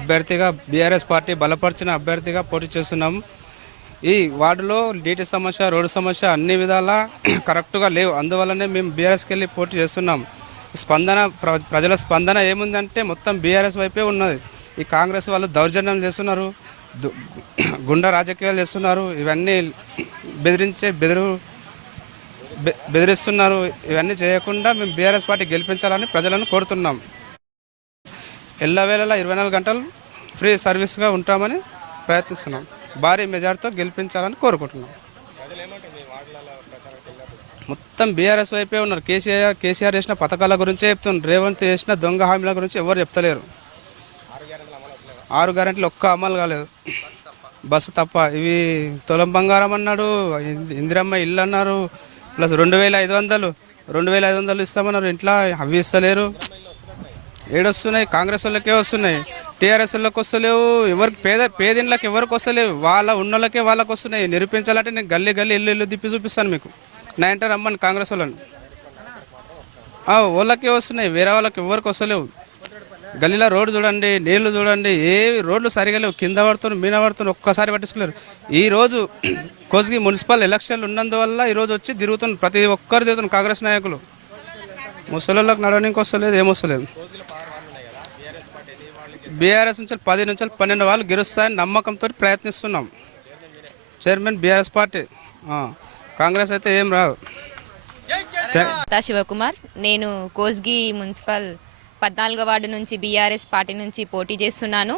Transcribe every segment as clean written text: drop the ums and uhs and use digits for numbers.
అభ్యర్థిగా BRS party బలపరిచిన అభ్యర్థిగా పోటీ చేస్తున్నాం. ఈ వార్డులో నీటి సమస్య, రోడ్డు సమస్య అన్ని విధాలా కరెక్ట్గా లేవు. అందువల్లనే మేము బీఆర్ఎస్కి వెళ్ళి పోటీ చేస్తున్నాం. స్పందన ప్రజల స్పందన ఏముందంటే మొత్తం బీఆర్ఎస్ వైపే ఉన్నది. ఈ కాంగ్రెస్ వాళ్ళు దౌర్జన్యం చేస్తున్నారు, గుండా రాజకీయాలు చేస్తున్నారు, ఇవన్నీ బెదిరిస్తున్నారు. ఇవన్నీ చేయకుండా మేము బీఆర్ఎస్ పార్టీ గెలిపించాలని ప్రజలను కోరుతున్నాం. ఎల్లవేళలా 24 గంటలు ఫ్రీ సర్వీస్గా ఉంటామని ప్రయత్నిస్తున్నాం. భారీ మెజార్టీతో గెలిపించాలని కోరుకుంటున్నాం. మొత్తం బీఆర్ఎస్ వైపే ఉన్నారు. కేసీఆర్ చేసిన పథకాల గురించే చెప్తున్నారు. రేవంత్ చేసిన దొంగ హామీల గురించి ఎవరు చెప్తలేరు. 6 గ్యారెంటీలు ఒక్క అమలు కాలేదు, బస్సు తప్ప. ఇవి తులం బంగారం అన్నాడు, ఇందిరమ్మ ఇల్లు అన్నారు, ప్లస్ 2500 ఇస్తామన్నారు. ఇంట్లో అవి ఇస్తలేరు. ఏడొస్తున్నాయి, కాంగ్రెస్ వాళ్ళకే వస్తున్నాయి, టీఆర్ఎస్ వాళ్ళకి వస్తలేవు. ఎవరికి పేదిండ్లకి ఎవరికి వస్తలేవు, వాళ్ళ ఉన్నోళ్ళకే వాళ్ళకి వస్తున్నాయి. నిరూపించాలంటే నేను గల్లీ ఇల్లు తిప్పి చూపిస్తాను మీకు. నా ఇంటర్ రమ్మని కాంగ్రెస్ వాళ్ళని. వాళ్ళకే వస్తున్నాయి, వేరే వాళ్ళకి ఎవరికి వస్తలేవు. గల్లీలో రోడ్డు చూడండి, నీళ్లు చూడండి, ఏ రోడ్లు సరిగా లేవు. కింద పడుతున్నారు, మీద పడుతున్నారు, ఒక్కసారి పట్టించుకోలేరు. ఈరోజు కోసిగి మున్సిపల్ ఎలక్షన్లు ఉన్నందువల్ల ఈరోజు వచ్చి తిరుగుతున్నారు. ప్రతి ఒక్కరు తిరుగుతున్నారు కాంగ్రెస్ నాయకులు. ముసలిళ్ళకి నడవడానికి వస్తలేదు, ఏమొస్తలేదు. బీఆర్ఎస్ నుంచి 10 నుంచి 12 వాళ్ళు గెలుస్తాయని నమ్మకంతో ప్రయత్నిస్తున్నాం. చైర్మన్ బీఆర్ఎస్ పార్టీ, కాంగ్రెస్ అయితే ఏం రాదు. శివకుమార్, నేను కోస్గి మున్సిపల్ 14వ వార్డు నుంచి బీఆర్ఎస్ పార్టీ నుంచి పోటీ చేస్తున్నాను.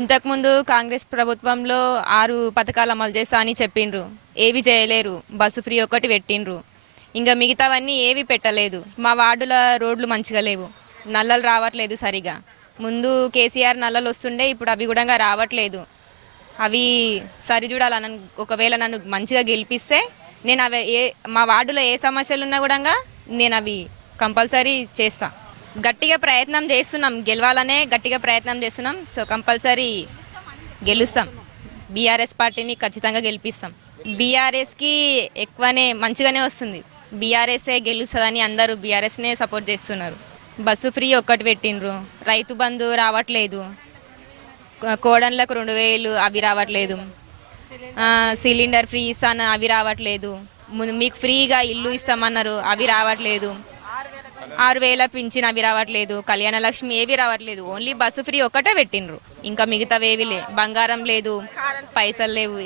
ఇంతకుముందు కాంగ్రెస్ ప్రభుత్వంలో 6 పథకాలు అమలు చేస్తా అని చెప్పిండ్రు, ఏవి చేయలేరు. బస్సు ఫ్రీ ఒకటి పెట్టిండ్రు, ఇంకా మిగతావన్నీ ఏవి పెట్టలేదు. మా వార్డుల రోడ్లు మంచిగా లేవు, నల్లలు రావట్లేదు సరిగా. ముందు కేసీఆర్ నల్లలు వస్తుండే, ఇప్పుడు అవి కూడా రావట్లేదు. అవి సరిచూడాలని, ఒకవేళ నన్ను మంచిగా గెలిపిస్తే నేను అవి మా వార్డులో ఏ సమస్యలు ఉన్నా కూడా నేను అవి కంపల్సరీ చేస్తా. గట్టిగా ప్రయత్నం చేస్తున్నాం, గెలవాలనే గట్టిగా ప్రయత్నం చేస్తున్నాం. సో కంపల్సరీ గెలుస్తాం. బీఆర్ఎస్ పార్టీని ఖచ్చితంగా గెలిపిస్తాం. బీఆర్ఎస్కి ఎక్కువనే మంచిగానే వస్తుంది. బీఆర్ఎస్ఏ గెలుస్తుందని అందరూ బీఆర్ఎస్నే సపోర్ట్ చేస్తున్నారు. బస్సు ఫ్రీ ఒక్కటి పెట్టిండ్రు, రైతు బంధు రావట్లేదు, కోడన్లకు 2000 అవి రావట్లేదు, సిలిండర్ ఫ్రీ ఇస్తాను అవి రావట్లేదు, మీకు ఫ్రీగా ఇల్లు ఇస్తామన్నారు అవి రావట్లేదు, 6000 పింఛన్ అవి రావట్లేదు, కళ్యాణ లక్ష్మి ఏవి రావట్లేదు. ఓన్లీ బస్సు ఫ్రీ ఒక్కటే పెట్టిండ్రు, ఇంకా మిగతావి ఏవి లే. బంగారం లేదు, పైసలు లేవు,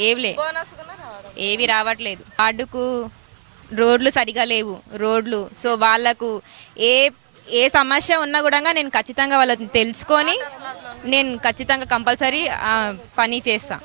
ఏవి రావట్లేదు. వార్డుకు రోడ్లు సరిగా లేవు రోడ్లు. సో వాళ్ళకు ఏ సమస్య ఉన్నా కూడా నేను ఖచ్చితంగా వాళ్ళని తెలుసుకొని నేను ఖచ్చితంగా కంపల్సరీ పని చేస్తాను.